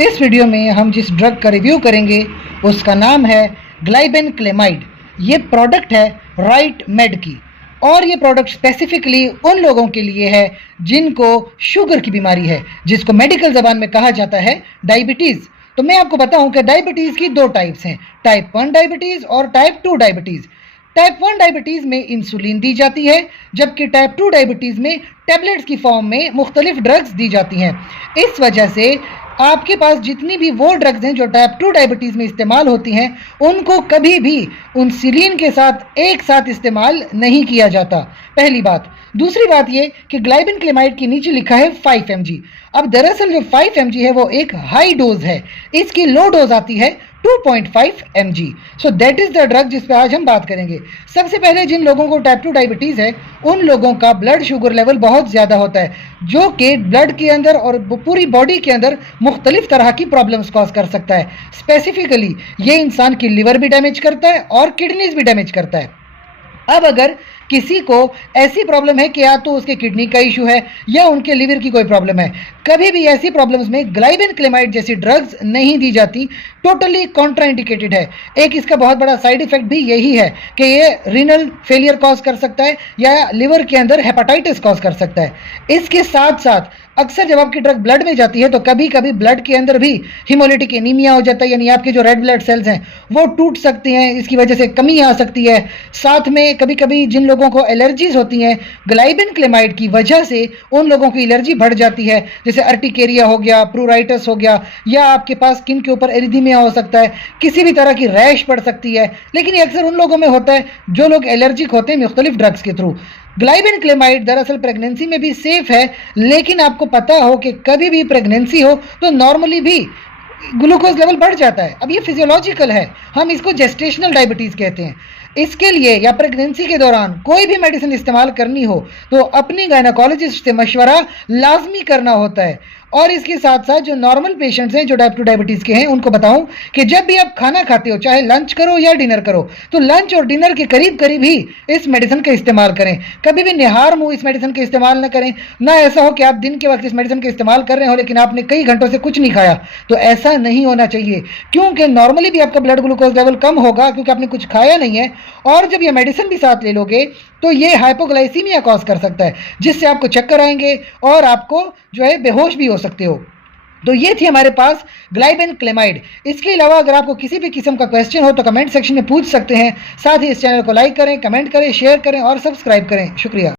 इस वीडियो में हम जिस ड्रग का रिव्यू करेंगे उसका नाम है ग्लाइबेनक्लेमाइड। ये प्रोडक्ट है राइट मेड की और ये प्रोडक्ट स्पेसिफिकली उन लोगों के लिए है जिनको शुगर की बीमारी है, जिसको मेडिकल ज़बान में कहा जाता है डायबिटीज़। तो मैं आपको बताऊं कि डायबिटीज़ की दो टाइप्स हैं, टाइप 1 डायबिटीज़ और टाइप 2 डायबिटीज़। टाइप 1 डायबिटीज़ में इंसुलिन दी जाती है, जबकि टाइप 2 डायबिटीज़ में टैबलेट्स की फॉर्म में मुख्तलिफ ड्रग्स दी जाती हैं। इस वजह से आपके पास जितनी भी वो ड्रग्स हैं जो टाइप 2 डायबिटीज़ में इस्तेमाल होती हैं, उनको कभी भी इंसुलिन के साथ एक साथ इस्तेमाल नहीं किया जाता, पहली बात। दूसरी बात ये कि ग्लाइबेनक्लेमाइड के नीचे लिखा है 5 mg। अब दरअसल जो 5 mg है वो एक हाई डोज है, इसकी लो डोज आती है 2.5 mg। So that is the drug जिस पे आज हम बात करेंगे। सबसे पहले जिन लोगों को टाइप 2 डायबिटीज़ है उन लोगों का ब्लड शुगर लेवल बहुत ज़्यादा होता है, जो कि ब्लड के अंदर और पूरी बॉडी के अंदर मुख्तलिफ तरह की प्रॉब्लम्स कॉज कर सकता है। स्पेसिफिकली ये इंसान की लिवर भी डैमेज करता है और किडनीज भी डैमेज करता है। अब अगर किसी को ऐसी प्रॉब्लम है कि या तो उसके किडनी का इशू है या उनके लिवर की कोई प्रॉब्लम है, कभी भी ऐसी प्रॉब्लम्स में ग्लाइबेनक्लेमाइड जैसी ड्रग्स नहीं दी जाती, टोटली कॉन्ट्राइंडिकेटेड है। एक इसका बहुत बड़ा साइड इफेक्ट भी यही है कि ये रीनल फेलियर कॉज कर सकता है या लिवर के अंदर हेपेटाइटिस कॉज कर सकता है। इसके साथ साथ अक्सर जब आपकी ड्रग ब्लड में जाती है तो कभी कभी ब्लड के अंदर भी हिमोलिटिक एनीमिया हो जाता है, यानी आपके जो रेड ब्लड सेल्स हैं वो टूट सकती हैं, इसकी वजह से कमी आ सकती है। साथ में कभी कभी जिन लोगों को एलर्जीज होती हैं ग्लाइबेनक्लेमाइड की वजह से, उन लोगों की एलर्जी बढ़ जाती है, जैसे अर्टिकेरिया हो गया, प्रूराइटिस हो गया, या आपके पास स्किन के ऊपर एरिथीमिया हो सकता है, किसी भी तरह की रैश पड़ सकती है। लेकिन ये अक्सर उन लोगों में होता है जो लोग एलर्जिक होते हैं मुख्तलिफ ड्रग्स के थ्रू। ग्लाइबेनक्लेमाइड दरअसल प्रेगनेंसी में भी सेफ है, लेकिन आपको पता हो कि कभी भी प्रेगनेंसी हो तो नॉर्मली भी ग्लूकोज लेवल बढ़ जाता है। अब ये फिजियोलॉजिकल है, हम इसको जेस्टेशनल डायबिटीज़ कहते हैं। इसके लिए या प्रेगनेंसी के दौरान कोई भी मेडिसिन इस्तेमाल करनी हो तो अपनी गायनेकोलॉजिस्ट से मशवरा लाजमी करना होता है। और इसके साथ साथ जो नॉर्मल पेशेंट्स हैं जो टाइप 2 डायबिटीज़ के हैं उनको बताऊं कि जब भी आप खाना खाते हो, चाहे लंच करो या डिनर करो, तो लंच और डिनर के करीब करीब ही इस मेडिसिन का इस्तेमाल करें। कभी भी निहार मुंह इस मेडिसिन का इस्तेमाल न करें। ना ऐसा हो कि आप दिन के वक्त इस मेडिसिन का इस्तेमाल कर रहे हो लेकिन आपने कई घंटों से कुछ नहीं खाया, तो ऐसा नहीं होना चाहिए, क्योंकि नॉर्मली भी आपका ब्लड ग्लूकोज लेवल कम होगा क्योंकि आपने कुछ खाया नहीं है। और जब ये मेडिसिन भी साथ ले लोगे तो ये हाइपोग्लाइसीमिया कॉज कर सकता है, जिससे आपको चक्कर आएंगे और आपको जो है बेहोश भी हो सकते हो। तो ये थी हमारे पास ग्लाइबेनक्लेमाइड। इसके अलावा अगर आपको किसी भी किस्म का क्वेश्चन हो तो कमेंट सेक्शन में पूछ सकते हैं। साथ ही इस चैनल को लाइक करें, कमेंट करें, शेयर करें और सब्सक्राइब करें। शुक्रिया।